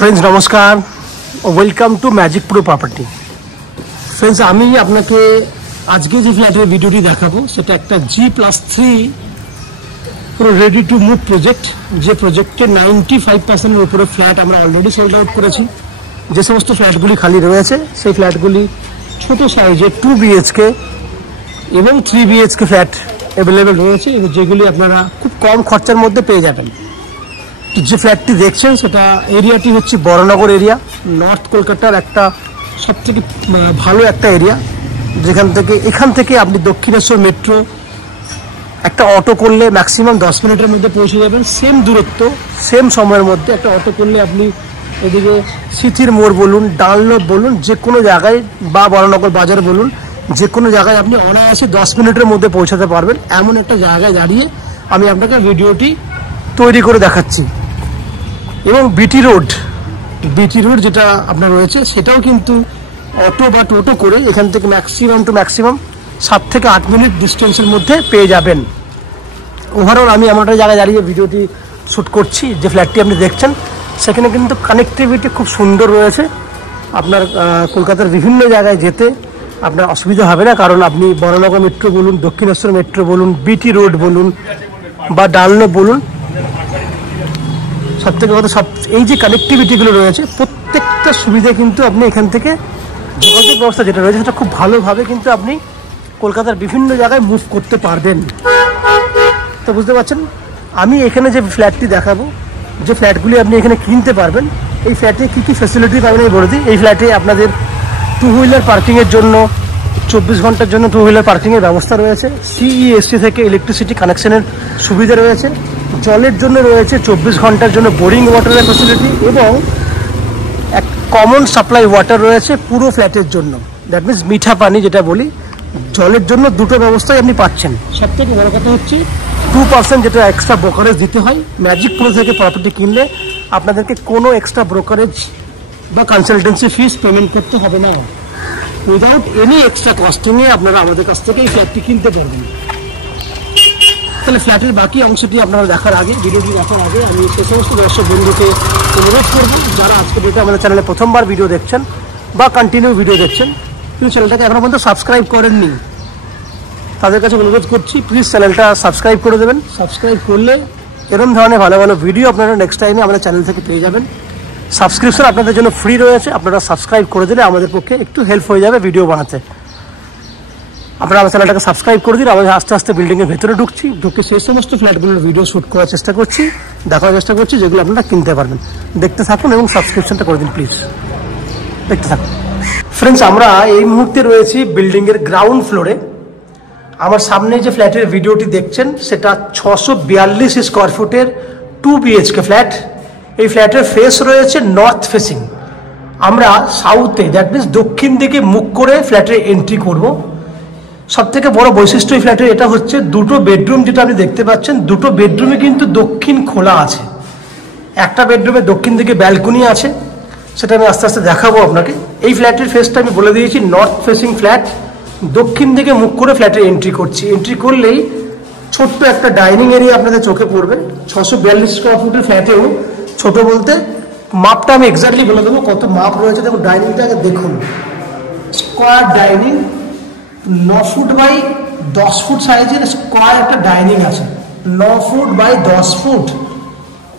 Friends नमस्कार, welcome to magic pro property. Friends আমি আপনাকে আজকে যে ফ্ল্যাটের ভিডিওটি দেখাবো সেটা একটা G+3 পুরো রেডি টু মুভ প্রজেক্ট। যে প্রজেক্টে 95% এর উপরে ফ্ল্যাট আমরা অলরেডি সোল্ড আউট করেছি। যে সমস্ত ফ্ল্যাটগুলি খালি রয়েছে সেই ফ্ল্যাটগুলি ছোট সাইজে 2 BHK এবং 3 BHK ফ্ল্যাট অ্যাভেলেবেল রয়েছে, এবং যেগুলি আপনারা খুব কম খরচার মধ্যে পেয়ে যাবেন। যে ফ্ল্যাটটি দেখছেন সেটা এরিয়াটি হচ্ছে বড়নগর এরিয়া, নর্থ কলকাতার একটা সবথেকে ভালো একটা এরিয়া, এখান থেকে আপনি দক্ষিণেশ্বর মেট্রো একটা অটো করলে ম্যাক্সিমাম 10 মিনিটের মধ্যে পৌঁছে যাবেন। সেম দূরত্ব সেম সময়ের মধ্যে একটা অটো করলে আপনি এদিকে সিথির মোড় বলুন, ডানলপ বলুন, যে কোনো জায়গায় বা বড়নগর বাজার বলুন, যে কোনো জায়গায় আপনি অনায়াসে 10 মিনিটের মধ্যে পৌঁছাতে পারবেন। এমন একটা জায়গায় দাঁড়িয়ে আমি আপনাকে ভিডিওটি তৈরি করে দেখাচ্ছি। এবং বিটি রোড যেটা আপনার রয়েছে সেটাও কিন্তু অটো বা টোটো করে এখান থেকে ম্যাক্সিমাম 7 থেকে 8 মিনিট ডিস্টেন্সের মধ্যে পেয়ে যাবেন। ওভারঅল আমি এমন একটা জায়গায় দাঁড়িয়ে ভিডিওটি শ্যুট করছি। যে ফ্ল্যাটটি আপনি দেখছেন সেখানে কিন্তু কানেক্টিভিটি খুব সুন্দর রয়েছে। আপনার কলকাতার বিভিন্ন জায়গায় যেতে আপনার অসুবিধা হবে না, কারণ আপনি বড়নগর মেট্রো বলুন, দক্ষিণেশ্বর মেট্রো বলুন, বিটি রোড বলুন বা ডানলপ বলুন, সব থেকে কথা এই যে কানেক্টিভিটিগুলো রয়েছে প্রত্যেকটা সুবিধা কিন্তু আপনি এখান থেকে যোগাযোগ ব্যবস্থা যেটা রয়েছে সেটা খুব ভালোভাবে কিন্তু আপনি কলকাতার বিভিন্ন জায়গায় মুভ করতে পারবেন। তো বুঝতে পারছেন, আমি এখানে যে ফ্ল্যাটটি দেখাবো, যে ফ্ল্যাটগুলি আপনি এখানে কিনতে পারবেন, এই ফ্ল্যাটে কী কী ফ্যাসিলিটি পাবেন আমি বলে দিই। এই ফ্ল্যাটে আপনাদের 2 হুইলার পার্কিংয়ের জন্য 24 ঘন্টার জন্য 2 হুইলার পার্কিংয়ের ব্যবস্থা রয়েছে। CESC থেকে ইলেকট্রিসিটি কানেকশনের সুবিধা রয়েছে। জলের জন্য রয়েছে 24 ঘন্টার জন্য বোরিং ওয়াটারের ফ্যাসিলিটি, এবং এক কমন সাপ্লাই ওয়াটার রয়েছে পুরো ফ্ল্যাটের জন্য। দ্যাট মিনস মিঠা পানি যেটা বলি, জলের জন্য দুটো ব্যবস্থাই আপনি পাচ্ছেন। সব থেকে বড় কথা হচ্ছে 2% যেটা এক্সট্রা ব্রোকারেজ দিতে হয় ম্যাজিক প্রো থেকে প্রপার্টি কিনলে, আপনাদেরকে কোনো এক্সট্রা ব্রোকারেজ বা কনসালটেন্সি ফিস পেমেন্ট করতে হবে না। উইদাউট এনি এক্সট্রা কস্টিংয়ে আপনারা আমাদের কাছ থেকে এই ফ্ল্যাটটি কিনতে পারবেন। তাহলে ফ্ল্যাটের বাকি অংশটি আপনারা দেখার আগে, ভিডিওটি দেখার আগে আমি সে সমস্ত দর্শক বন্ধুকে অনুরোধ করব যারা আজকে ডেটে আমাদের চ্যানেলে প্রথমবার ভিডিও দেখছেন বা কন্টিনিউ ভিডিও দেখছেন, কিন্তু চ্যানেলটাকে এখনও পর্যন্ত সাবস্ক্রাইব করেননি, তাদের কাছে অনুরোধ করছি প্লিজ চ্যানেলটা সাবস্ক্রাইব করে দেবেন। সাবস্ক্রাইব করলে এরকম ধরনের ভালো ভালো ভিডিও আপনারা নেক্সট টাইমে আমাদের চ্যানেল থেকে পেয়ে যাবেন। সাবস্ক্রিপশন আপনাদের জন্য ফ্রি রয়েছে, আপনারা সাবস্ক্রাইব করে দিলে আমাদের পক্ষে একটু হেল্প হয়ে যাবে ভিডিও বানাতে। আপনারা আমার চ্যানেলটাকে সাবস্ক্রাইব করে দিন। আমরা আস্তে আস্তে বিল্ডিংয়ের ভেতরে ঢুকে সেই সমস্ত ফ্ল্যাটগুলোর ভিডিও শ্যুট করার চেষ্টা করছি, দেখার চেষ্টা করছি, যেগুলো আপনারা কিনতে পারবেন। দেখতে থাকুন এবং সাবস্ক্রিপশনটা করে দিন প্লিজ, দেখতে থাকুন। ফ্রেন্ডস, আমরা এই মুহূর্তে রয়েছি বিল্ডিংয়ের গ্রাউন্ড ফ্লোরে। আমার সামনে যে ফ্ল্যাটের ভিডিওটি দেখছেন সেটা 642 স্কোয়ার ফুটের 2 BHK ফ্ল্যাট। এই ফ্ল্যাটের ফেস রয়েছে নর্থ ফেসিং। আমরা সাউথে দ্যাট মিনস দক্ষিণ দিকে মুখ করে ফ্ল্যাটের এন্ট্রি করব। সব থেকে বড় বৈশিষ্ট্য এই ফ্ল্যাটের এটা হচ্ছে দুটো বেডরুম যেটা আপনি দেখতে পাচ্ছেন, দুটো বেডরুমে কিন্তু দক্ষিণ খোলা আছে। একটা বেডরুমে দক্ষিণ দিকে ব্যালকনি আছে, সেটা আমি আস্তে আস্তে দেখাবো আপনাকে। এই ফ্ল্যাটের ফেসটা আমি বলে দিয়েছি নর্থ ফেসিং ফ্ল্যাট। দক্ষিণ দিকে মুখ করে ফ্ল্যাটে এন্ট্রি করছি। এন্ট্রি করলেই ছোট্ট একটা ডাইনিং এরিয়া আপনাদের চোখে পড়বে। 642 স্কোয়ার ফুটের ফ্ল্যাটেও ছোট বলতে মাপটা আমি এক্স্যাক্টলি বলে দেবো কত মাপ রয়েছে। দেখুন ডাইনিংটাকে দেখুন, square dining, 9 foot by 10 foot সাইজের স্কোয়ার একটা ডাইনিং আছে। 9 ফুট বাই 10 ফুট,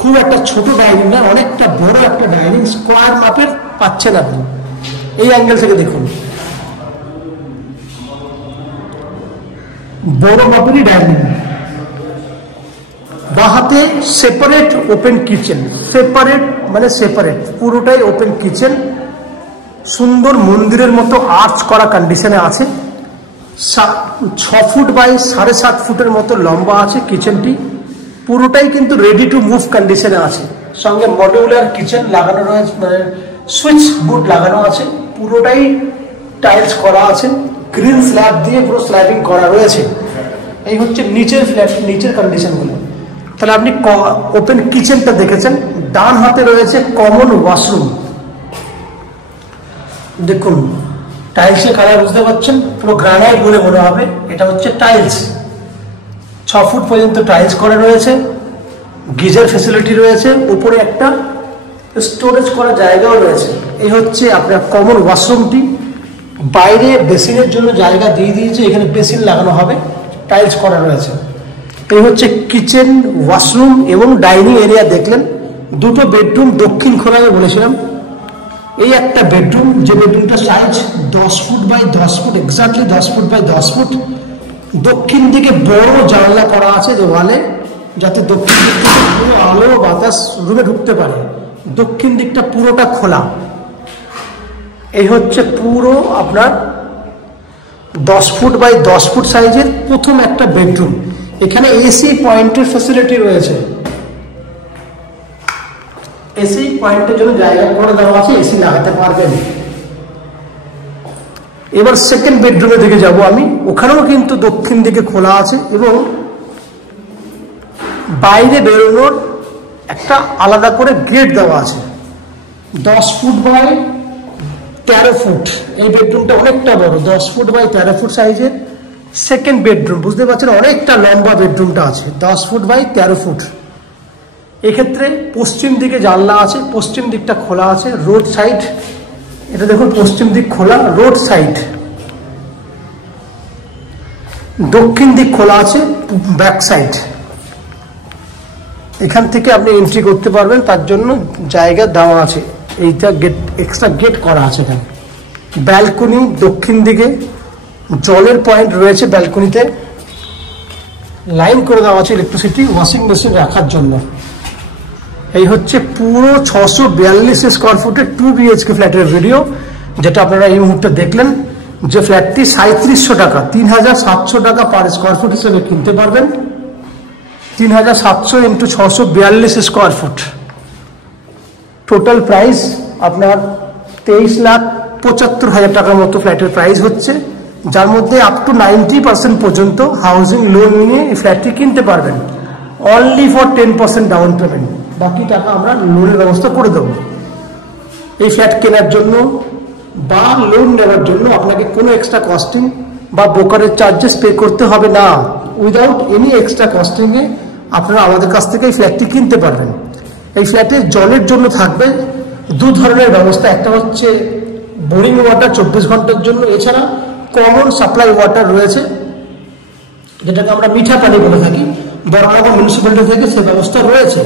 খুব একটা ছোট ডাইনিং না, অনেকটা বড় একটা ডাইনিং। স্কোয়ার মাপের পাচ্ছেন আপনি। এই অ্যাঙ্গেল থেকে দেখুন, বড় মাপেরই ডাইনিং। বাহাতে সেপারেট ওপেন কিচেন, সেপারেট পুরোটাই ওপেন কিচেন। সুন্দর মন্দিরের মতো আর্চ করা কন্ডিশনে আছে। 6 ফুট বাই 7.5 ফুটের মতো লম্বা আছে কিচেনটি। পুরোটাই কিন্তু রেডি টু মুভ কন্ডিশনে আছে। সঙ্গে মডিউলার কিচেন লাগানো রয়েছে, মানে সুইচ বোর্ড লাগানো আছে। পুরোটাই টাইলস করা আছে, গ্রিন স্ল্যাব দিয়ে পুরো স্ল্যাবিং করা রয়েছে। এই হচ্ছে নিচের ফ্ল্যাট, নিচের কন্ডিশনগুলো। তাহলে আপনি ওপেন কিচেনটা দেখেছেন। ডান হাতে রয়েছে কমন ওয়াশরুম। দেখুন টাইলসের কালার বুঝতে পারছেন, পুরো গ্রানাইট বলে মনে হবে। এটা হচ্ছে টাইলস, 6 ফুট পর্যন্ত টাইলস করা রয়েছে। গিজার ফ্যাসিলিটি রয়েছে। উপরে একটা স্টোরেজ করার জায়গাও রয়েছে। এই হচ্ছে আপনার কমন ওয়াশরুমটি, বাইরে বেসিনের জন্য জায়গা দিয়ে দিয়েছে, এখানে বেসিন লাগানো হবে, টাইলস করা রয়েছে। এই হচ্ছে কিচেন, ওয়াশরুম এবং ডাইনিং এরিয়া দেখলেন। দুটো বেডরুম দক্ষিণ খোলায় বলেছিলাম। এই একটা বেডরুম, যে বেডরুমটা size 10 foot by 10 foot, exactly 10 foot by 10 foot. দক্ষিণ দিকে বড় জানলা করা আছে দেওয়ালে, যাতে দক্ষিণ দিক থেকে পুরো আলো বাতাস রুমে ঢুকতে পারে। দক্ষিণ দিকটা পুরোটা খোলা। এই হচ্ছে পুরো আপনার 10 ফুট বাই 10 ফুট সাইজের প্রথম একটা বেডরুম। এখানে এসি পয়েন্টের ফ্যাসিলিটি রয়েছে, এসি পয়েন্টের জন্য জায়গা করে দেওয়া আছে, এসি লাগাতে পারবেন। এবার সেকেন্ড বেডরুমের দিকে যাব আমি। ওখানেও কিন্তু দক্ষিণ দিকে খোলা আছে এবং বাইরে বেরোনোর একটা আলাদা করে গেট দেওয়া আছে। 10 ফুট বাই 13 ফুট, এই বেডরুমটা অনেকটা বড়, 10 ফুট বাই 13 ফুট সাইজের সেকেন্ড বেডরুম। বুঝতে পারছেন অনেকটা লম্বা বেডরুমটা আছে, 10 ফুট বাই 13 ফুট। এক্ষেত্রে পশ্চিম দিকে জানলা আছে, পশ্চিম দিকটা খোলা আছে, রোড সাইড। এটা দেখুন পশ্চিম দিক খোলা, রোড সাইড। দক্ষিণ দিক খোলা আছে, ব্যাক সাইড। এখান থেকে আপনি এন্ট্রি করতে পারবেন, তার জন্য জায়গা দেওয়া আছে। এইটা গেট, এক্সট্রা গেট করা আছে এখানে। ব্যালকনি দক্ষিণ দিকে, জলের পয়েন্ট রয়েছে ব্যালকনিতে, লাইন করে দেওয়া আছে ইলেকট্রিসিটি, ওয়াশিং মেশিন রাখার জন্য। এই হচ্ছে পুরো 642 স্কোয়ার ফুটের 2 BHK ফ্ল্যাটের ভিডিও, যেটা আপনারা এই মুহূর্তে দেখলেন। যে ফ্ল্যাটটি 3700 টাকা, 3700 টাকা পার স্কোয়ার ফুট হিসেবে কিনতে পারবেন। 3700 into 642 square foot, total price আপনার 23,75,000 টাকার মতো ফ্ল্যাটের প্রাইস হচ্ছে, যার মধ্যে আপ টু 90% পর্যন্ত হাউজিং লোন নিয়ে এই ফ্ল্যাটটি কিনতে পারবেন। অনলি ফর 10% ডাউন পেমেন্ট, বাকি টাকা আমরা লোনের ব্যবস্থা করে দেবো। এই ফ্ল্যাট কেনার জন্য বা লোন নেওয়ার জন্য আপনাকে কোনো এক্সট্রা কস্টিং বা ব্রোকারেজ চার্জেস পে করতে হবে না। উইদাউট এনি এক্সট্রা কস্টিংয়ে আপনারা আমাদের কাছ থেকে এই ফ্ল্যাটটি কিনতে পারবেন। এই ফ্ল্যাটে জলের জন্য থাকবে 2 ধরনের ব্যবস্থা। একটা হচ্ছে বোরিং ওয়াটার 24 ঘন্টার জন্য, এছাড়া কমন সাপ্লাই ওয়াটার রয়েছে, যেটাকে আমরা মিঠা পানি বলে থাকি। বড়নগর মিউনিসিপ্যালিটি থেকে সে ব্যবস্থা রয়েছে।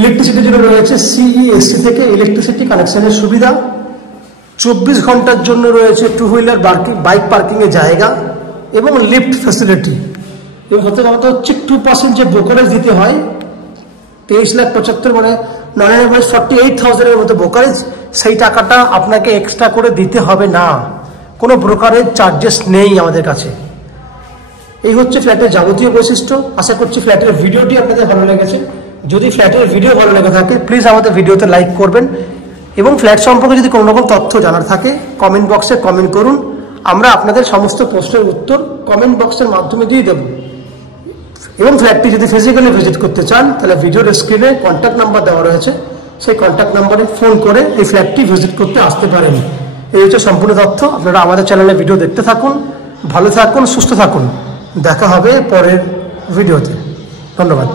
ইলেকট্রিসিটির জন্য রয়েছে CESC থেকে ইলেকট্রিসিটি কানেকশনের সুবিধা। 24 ঘন্টার জন্য রয়েছে 2 হুইলার বাইক পার্কিংয়ের জায়গা এবং লিফট ফ্যাসিলিটি। এবং হতে কথা হচ্ছে 2% যে ব্রোকারেজ দিতে হয়, 23,75,000 মানে 948,000 এর মতো ব্রোকারেজ, সেই টাকাটা আপনাকে এক্সট্রা করে দিতে হবে না। কোনো ব্রোকারেজ চার্জেস নেই আমাদের কাছে। এই হচ্ছে ফ্ল্যাটের যাবতীয় বৈশিষ্ট্য। আশা করছি ফ্ল্যাটের ভিডিওটি আপনাদের ভালো লেগেছে। যদি ফ্ল্যাটের ভিডিও ভালো লেগে থাকে প্লিজ আমাদের ভিডিওতে লাইক করবেন, এবং ফ্ল্যাট সম্পর্কে যদি কোনো রকম তথ্য জানার থাকে কমেন্ট বক্সে কমেন্ট করুন। আমরা আপনাদের সমস্ত প্রশ্নের উত্তর কমেন্ট বক্সের মাধ্যমে দিয়ে দেব। এবং ফ্ল্যাটটি যদি ফিজিক্যালি ভিজিট করতে চান তাহলে ভিডিওর স্ক্রিনে কন্ট্যাক্ট নাম্বার দেওয়া রয়েছে, সেই কন্ট্যাক্ট নাম্বারে ফোন করে এই ফ্ল্যাটটি ভিজিট করতে আসতে পারেন। এই হচ্ছে সম্পূর্ণ তথ্য। আপনারা আমাদের চ্যানেলে ভিডিও দেখতে থাকুন, ভালো থাকুন, সুস্থ থাকুন। দেখা হবে পরের ভিডিওতে। ধন্যবাদ।